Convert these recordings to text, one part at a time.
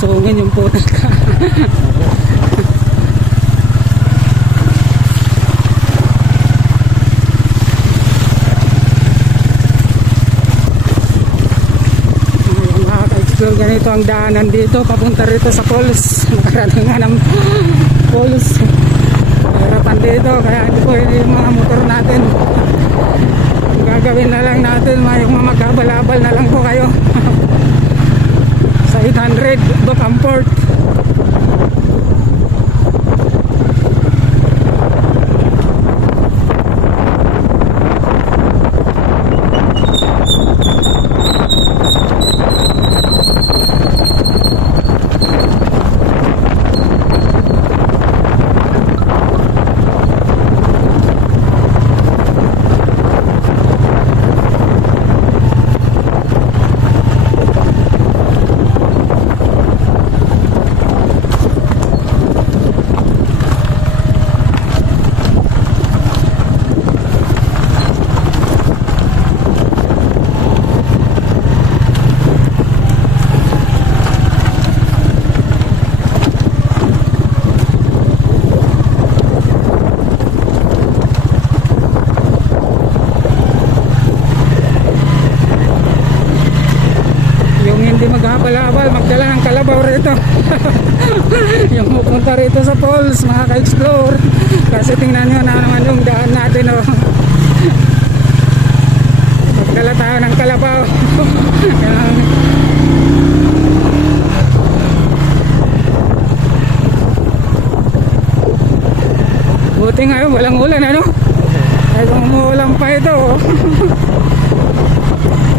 lusungin yung putak. So, ganito ang daanan dito papunta rito sa falls. Nakarating nga ng falls. Harapan dito kaya hindi po yung mga motor natin. Ang gagawin na lang natin yung mga magkabal-abal na lang po kayo sa 800 do comfort. Maghabal-habal, magdala ng kalabaw rito. Yung pupunta rito sa falls, mga ka-explore. Kasi tingnan nyo na naman yung daan natin, oh. Magdala tayo ng kalabaw. Buti ngayon walang ulan, ano? Ay kung umuulan pa ito, oh.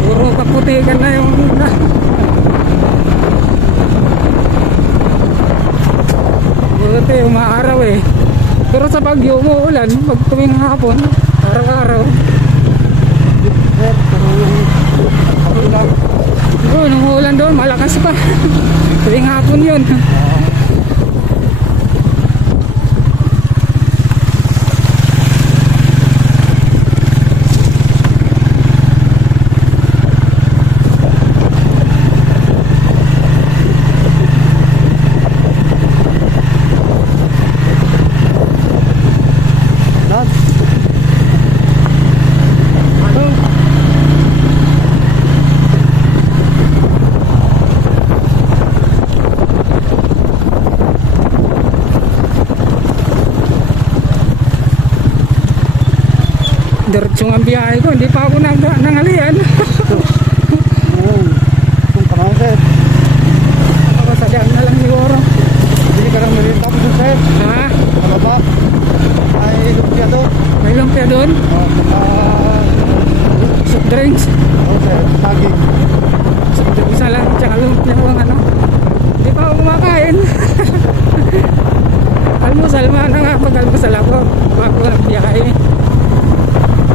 Puro kaputikan na yung buti umaaraw eh. Pero sa Baguio umuulan pag tuwing hapon, araw-araw. Doon umuulan doon, malakas pa. Tuwing hapon yun. Diretsong ang biyahe ko, hindi pa ako nangalian. Kung kamang sir, ako sa daan na lang siguro. hindi ka lang meron tapos yung sir. Ha? Kalaba, ay lumpia doon. May lumpia doon? Soft drinks? Oo sir, saging. Soft drinks isa lang, tsaka lumpia ko ano. Hindi pa ako kumakain. Almusal man na nga, pag-almusal ako bago nagbiyahe.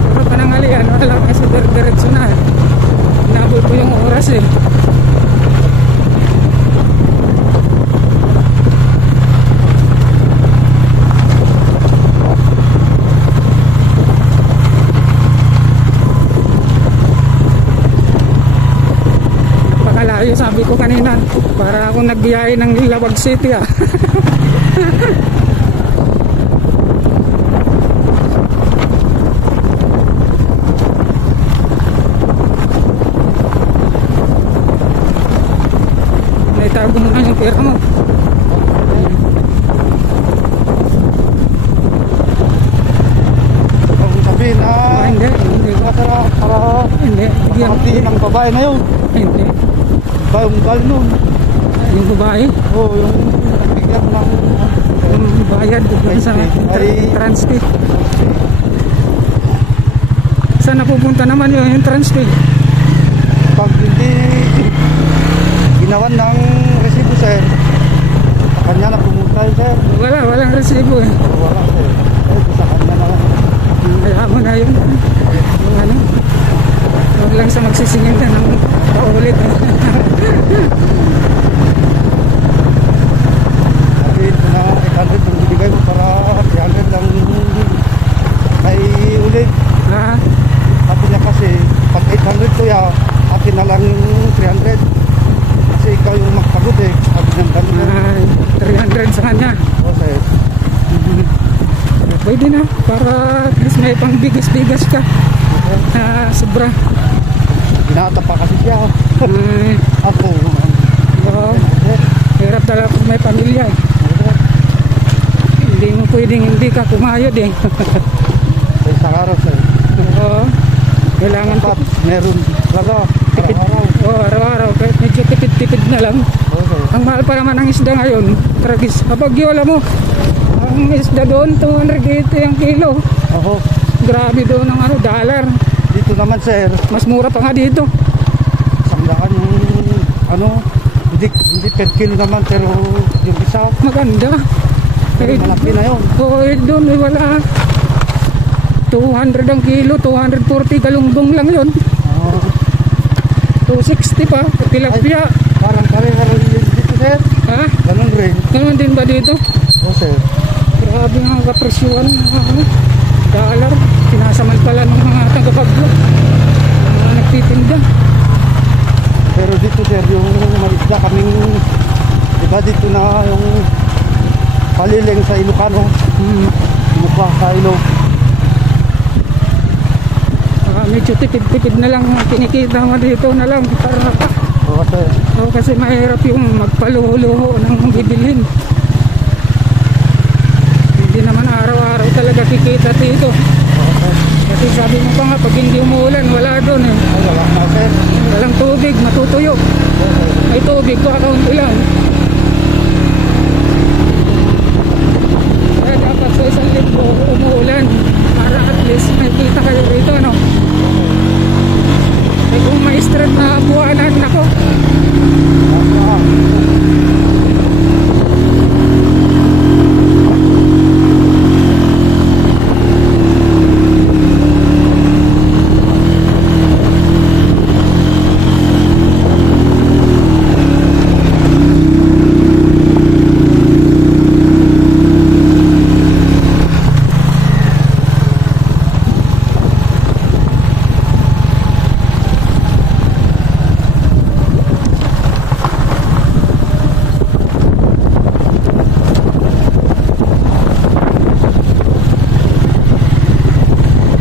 Pero panangalian, wala kasi diretso na. Inabot ko yung oras eh. Napakalayo sabi ko kanina. Para akong nagbiyahe ng Lilawag City ah. Naitago mo na yung pera mo. Kung sabihin na Hindi hindi makakati ng babae na yun. Hindi. Yung gali nun. Yung babae, Oo, yung nagbigyan ng yung bayad dun sa Transpi. Saan napupunta naman yung Transpi? pag hindi ginawan ng resibo sir, sa kanya na pumunta yun sir. Walang resibo eh. Wala sir. Sa kanya na lang. Kaya mo na yun. Yung ano, huwag lang sa magsisingin ka ng paulit eh. Sabihin ko na 800 ang bibigay mo para 300 lang kay ulit. Ha? Sabi niya kasi pag 800 kuya, akin na lang yung 300 kasi ikaw yung magpagod eh. Sabi niya Ay, 300 sa kanya. Oo, sir. Pwede na, para at least may pang bigas-bigas ka. Sobra. Binata pa kasi siya. Ay, Ako. oo. Hirap talaga kung may pamilya eh. Hindi mo pwedeng hindi ka kumayod eh. Sa isang araw, sir. Oo. Kailangan Dapat meron talaga. tipid. Araw-araw. Oo, araw-araw. Kahit medyo tipid-tipid na lang. Oo, sir. Ang mahal pa naman ng isda ngayon. Tragis. Kapag alam mo, ang isda doon, 280 ang kilo. Oo. Grabe doon ang dollar. Dito naman, sir. Mas mura pa nga dito. Sanglaan yung hindi per kilo naman, pero yung isa, Maganda. pero malaki na yun. Oo, doon wala. 200 ang kilo, 240 galunggong lang yun. Oo. 260 pa, tilapia. Parang pareha rin dito, sir. Ha? Ganun rin. Ganun din ba dito? Oo, sir. Grabe nga kapresyuhan. Dollar. Sinasamal pala ng mga taga-Bagyo. Mga nagtitinda. Pero dito, sir, yung marisda kaming, diba dito na yung paliling sa Ilocano, Iloca, Kailo. Medyo tipid-tipid na lang ang kinikita mo dito na lang. Para, Oo, sir. kasi mahirap yung magpaluho-luho ng bibilhin. Hindi naman araw-araw talaga kikita dito. Oo, sir. Kasi sabi mo pa nga, pag hindi umuulan, wala doon eh. Ay, wala na, sir. Walang tubig, matutuyo. Oo, sir. May tubig, kakaunti lang. Kaya dapat sa isang linggo umuulan para at least may kita kayo rito, no? Eh kung may straight na buwanan, nako.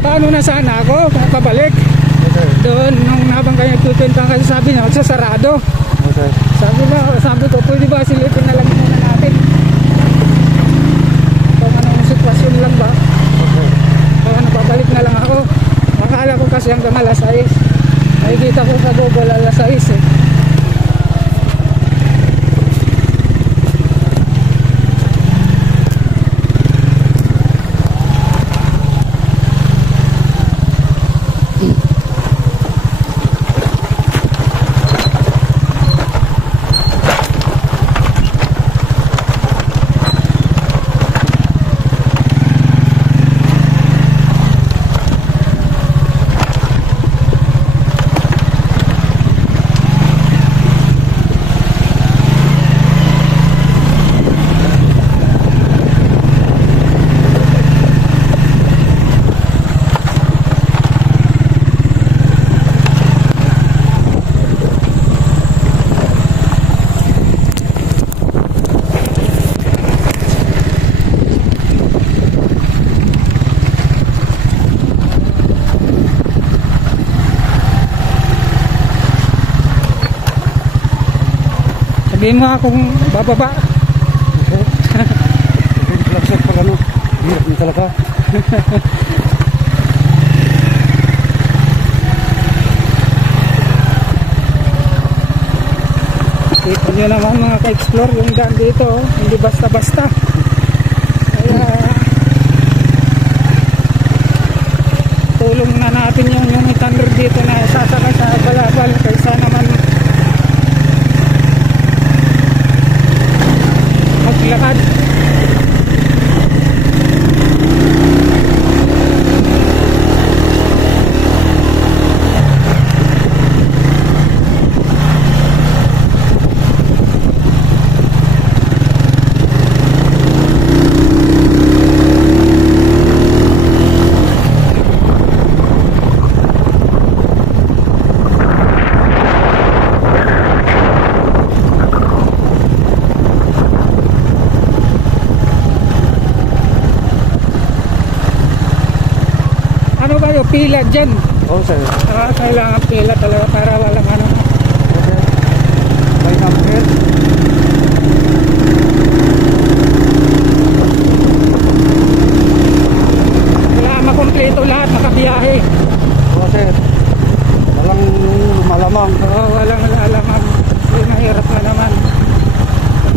Paano na sana ako pabalik Okay. doon nung habang kayo nagtutentang kasi sabi niya magsasarado. Okay. Sabi ko pwede ba silipin na lang muna natin kung anong sitwasyon lang ba. Okay. Kaya napabalik na lang ako. Akala ko kasi hanggang alas 6. Nakikita ko sa Google alas 6 eh. Sabihin mo akong bababa. Hindi lang, sir, pag ano, hirap niyo talaga. Kita nyo naman mga ka-explore yung daan dito. Hindi basta-basta. Kaya tulong na natin yung thunder dito na sasakay sa balabal kaysa naman maglakad. dyan. Oo, sir. Kailangan pila talaga para walang ano. Okay. By number. Kailangan makompleto lahat, makabiyahe. Oo, sir. Walang malamang. Oo, walang alaman. Kasi mahirap na naman.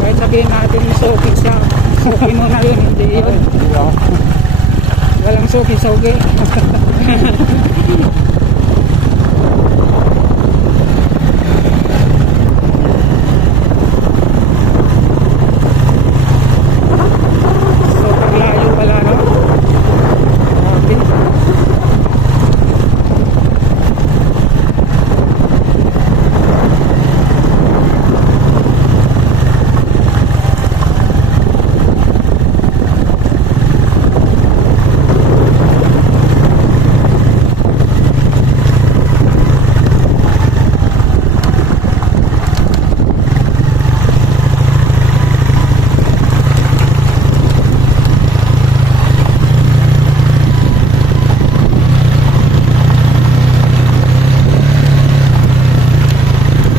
Kahit sabihin natin suki siya, suki mo na yun, hindi yun. Yeah. Walang suki-suki. Super layo pala, no? Okay.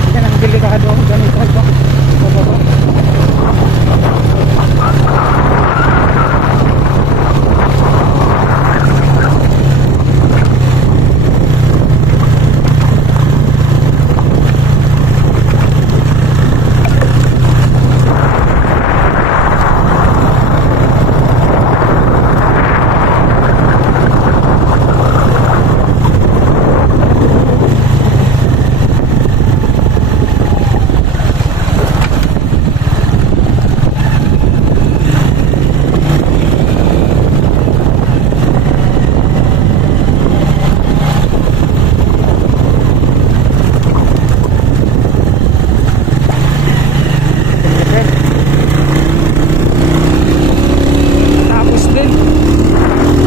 Yan ang delikado, ganito ito. Bababa. Tapos din.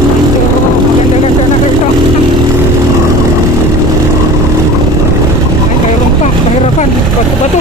Medyo maganda-ganda na rito. Ay, mayroon pa, mahirapan. Bato-bato.